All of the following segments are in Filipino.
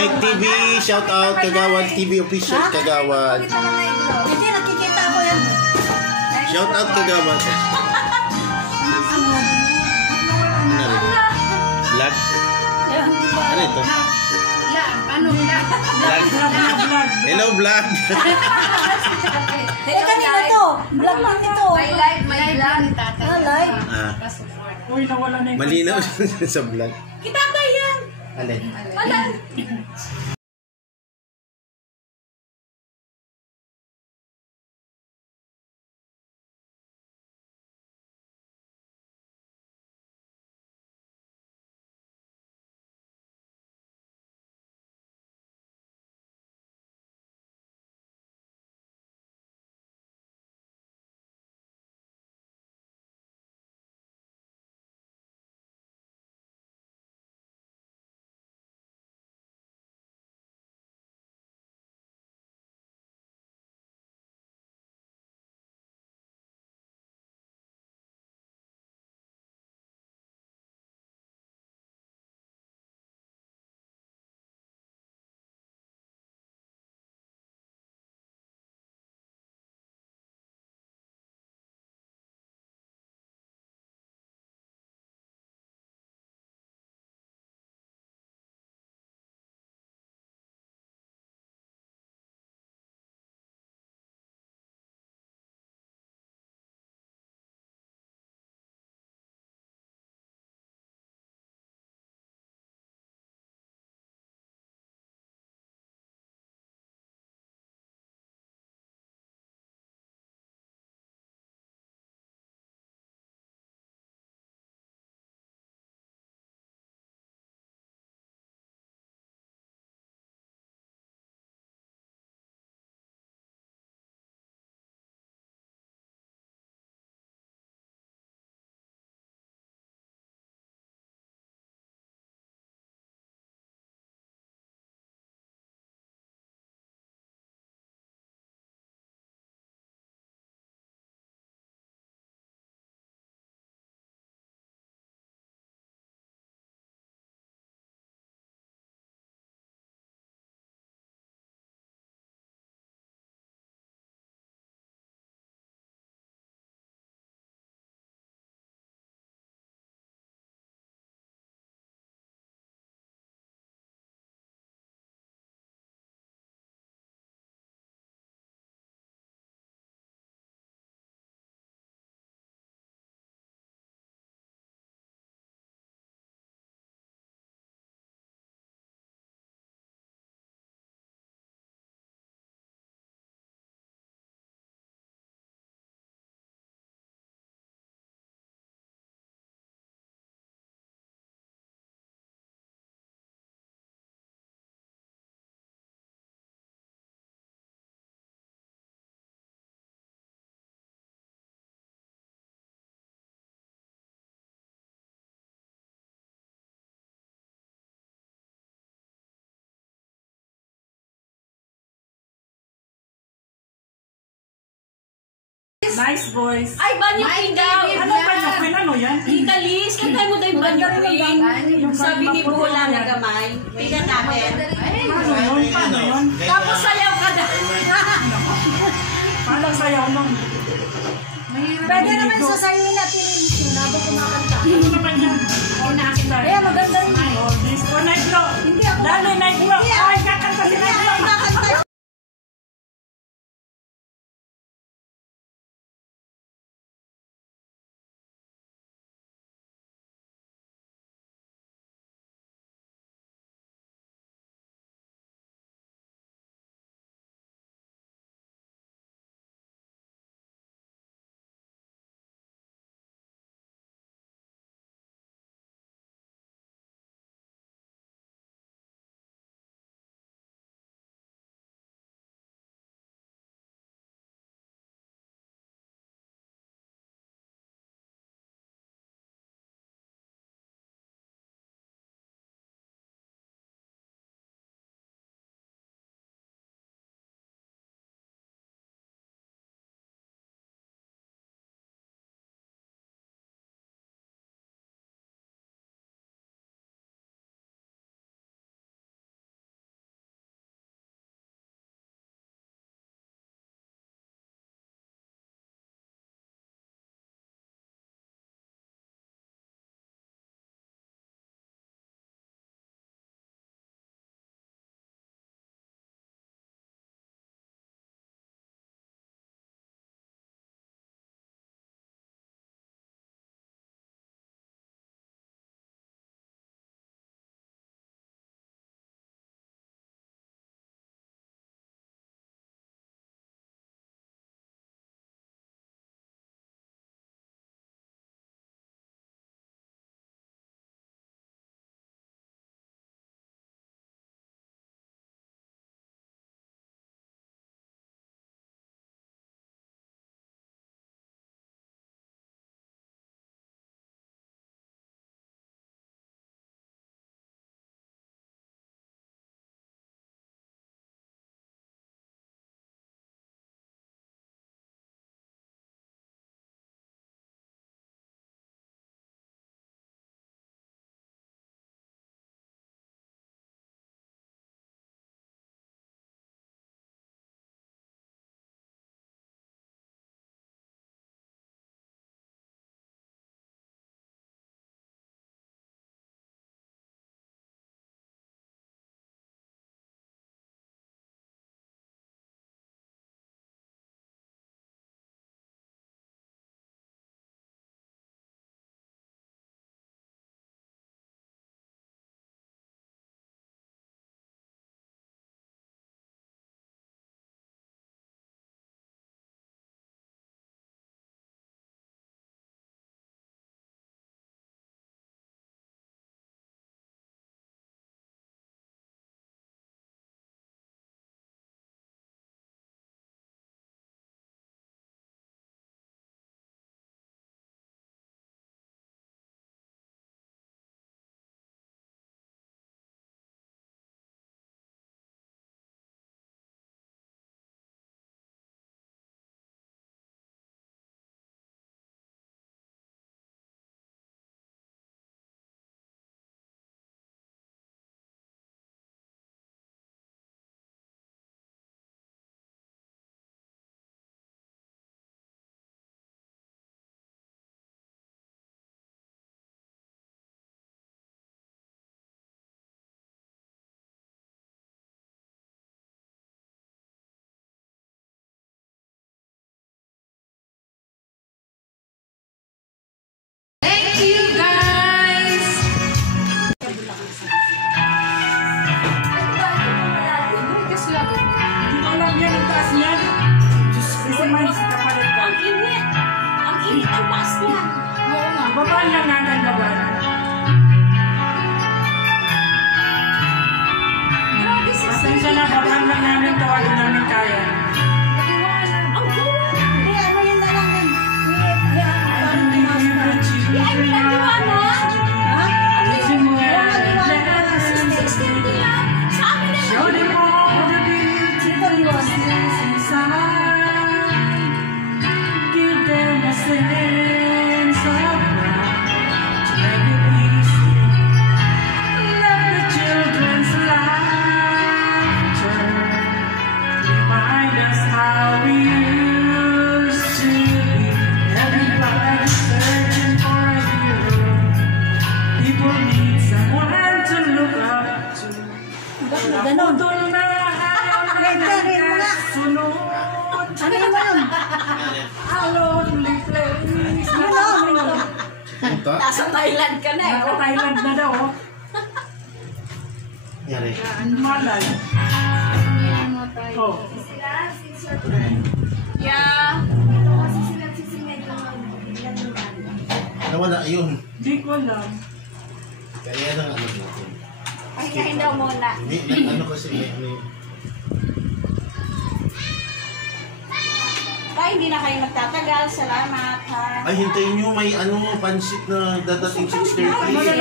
Mike TV, shout out Kagawad TV official Kagawad. Hindi, nakikita ko yan. Shout out Kagawad. Ano rin? Vlog? Ano ito? Vlog. Hello vlog. Kanina to. Vlog lang nito. May live. Live. Uy, nawala na yung... Malinaw sa vlog. Kita ba yan? Alin? Alin? Nice voice. Ay, Banyo Queen daw. Ano ba yung Queen? Ano yan? Tita Liz, kantay mo daw yung Banyo Queen. Yung sabi ni Bola na gamay. Tingnan natin. Ano yun? Paano yun? Tapos sayaw ka daw. Paano sayaw nun? Pwede naman sasayin natin yung habang kumakanta. Ano naman yan? Kaya maganda rin. Oh, this one, Night Blow. Lalo, Night Blow. Ay, kakanta si Night Blow. naman sa kapalit ka. Ang init. Ang init ang bus niya. Oo nga. Babaan lang natin gaban. Grabe si Pasensya na, babaan lang namin to. Ano namin kaya. Ang gawa. Hindi, ano yun na lang yun. Ay, may nagawa na. Ha? Sa amin na Give them a sense of pride to make it easy. Let the children's laughter remind us how we used to be. Everybody searching for a hero. People need someone to look up to. Ganon. Putol na Rin mo nga. sunod. Ano yun mo yun? Alon, place. Punta? Nasa Thailand ka na eh. Naka Thailand na daw. Oh. Yari. Malay. Oh. Yeah. Nawala yun. Di ko alam. Kaya nang ano natin. Pahingahin daw muna. Hindi, ano kasi may Kaya hindi na kayo magtatagal. Salamat ha. Ay, hintayin nyo, may ano, pansit na dadating 6:30.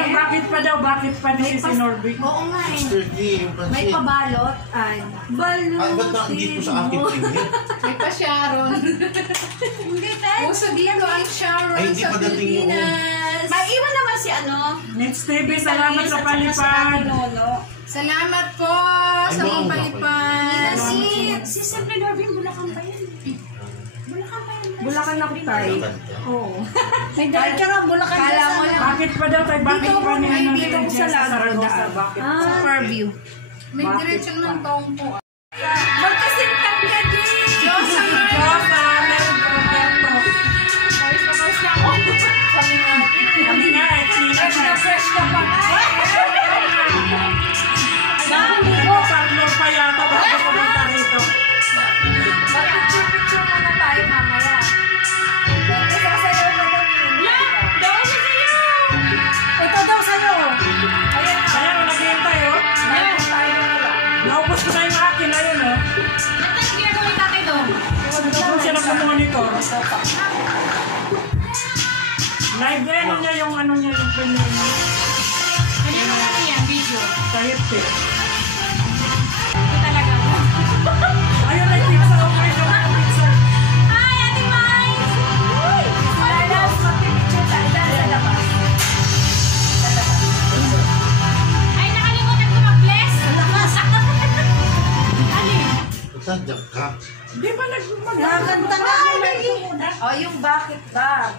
Bakit pa daw? Bakit pa din si Norby? Oo nga eh. 6:30 yung pansit. May pabalot. Ay. Balot. Ay, ba't nakandito sa akin tingin? May pa Sharon. Hindi tayo. O sabihin ko ang Sharon Ay, hindi sa pa dating yun. Pilipinas. Maiwan naman si ano. Next TV, salamat sa palipad. Salamat po sa Ay, mga palipad. Si Simple Norvin, Bulacan pa yan. Bulacan pa yan. Bulacan ako tayo. Oo. May dahil ka nga, Bulacan ka Kala sa mo lang. Bakit pa daw tayo? Bakit Dito pa ako, ni may ano dito ako sa Zaragoza? Lagos. Bakit? Sa Fairview. May Bakit diretsyon pa? ng taong po. Magkasintang ka din! Diyos ang Rosa, Mel Roberto. Fresh na ako. Sabi nga. Kami nga, Fresh ka pa nga. Nagpa-parlor pa yata bago pumunta rito. Mag-picture muna tayo mamaya. Sasayaw ka daw yun. Daw sa sa'yo. Ito daw sa'yo. Ayan na. Ayan, naghihintay oh. Meron tayo na lang. Naubos ko na yung akin, ayun oh. Ito, ginagawin natin doon. Doon siya nagmumonitor. Live na ano niya yung pinili. Kanino na yan, video. Kahit eh. Ito talaga. Ayun, ay pizza. Okay, yung pizza. Hi, Ate Mai! Uy! Dalas, mag-picture tayo. Dalas sa labas. Ay, nakalimutan ko mag-bless. Lakas. Alin? Sadyak ka. Di ba Nakakanta nga. O, yung bakit ba?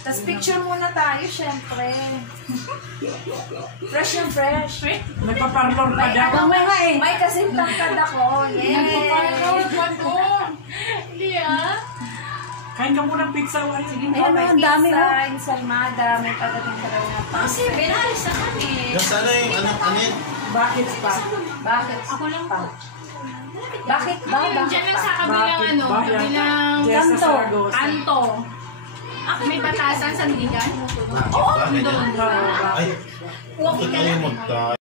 Tapos picture muna tayo, syempre. Fresh and fresh. nagpa-parlor pa daw? Mamay nga eh. May kasing tangkad ako. Yes. Hindi ah. Kain ka muna ng pizza. Wari. Ayan, May ang dami pizza, mo. ensalmada, may padating ka daw na pa. Kasi, binalis na kami. Yung sana yung anak, ano yun? Bakit pa? Bakit? Ako lang pa. po. Bakit ba? Bakit Diyan lang pa? sa kabilang Bakit ano, ba? Yan. kabilang Jessa Kanto. Zaragoza. kanto. May batasan sa Ligan. Oo, doon. Ay, bakit kayo magtayo?